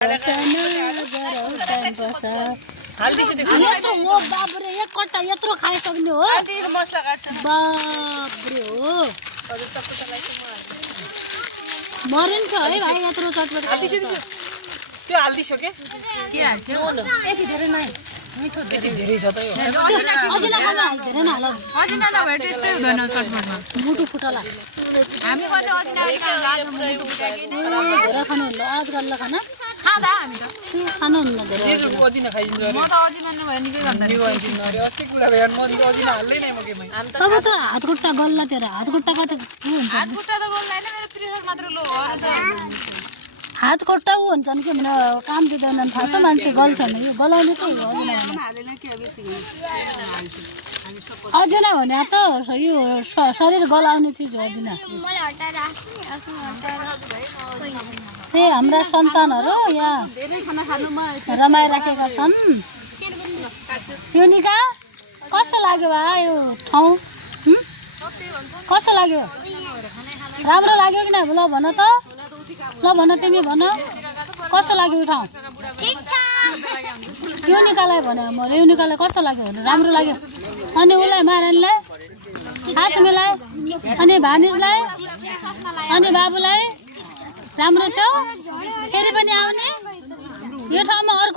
यत्रो हो बाबरे एक कट्टा यत्रो खाइसक्ने हो बाबरे हो मरिन्छ है भाइ यत्रो चटपट त्यो हाल्दिसो के हाल्छौ यति धेरै नै मिठो यति धेरै छ त यो अजिना खाना धेरै न हाल अजिना नभए टेस्टै हुँदैन चटपटमा मुटु फुटला हामी कति अजिना लाग्छ मुटु फुटा के धेरै खानु होला आजकल खाना खादा हामी त खानु हुन्न धेरै यो अजिना खाइन्छ म त अजिना नभए निकै भन्दा नि अजिना अरे अस्ति कुरा भएन म अजिना हाल्दै नै म केमै तब त हातखुट्टा गल्ला तेरो हातखुट्टा कति हुन्छ हातखुट्टा त गोल्दैन मेरो प्रेसर मात्र लो अरु त हातखुट्टा उ हुन्छ नि के भने काम दिँदैन थाहा छ मान्छे गल्छ नि यो गलाउने चाहिँ हो अजिना भने त यो शरीर गलाउने चिज हो अजिना ए हाम्रा सन्तानहरू यहाँ रमाइराखेका छन् यो निका कस्तो लाग्यो बा यो ठाउँ कस्तो लाग्यो राम्रो लाग्यो कि न ल भन त ल भन तिमी भन कस्तो लाग्यो यो ठाउँ यो निकालाई भने मैले यो निकालाई कस्तो लाग्यो भने राम्रो लाग्यो अनि उसलाई मारानीलाई आसमीलाई अनि भानिजलाई अनि बाबुलाई राम्रो छ फेरि पनि आउने यो ठाउँमा अर्को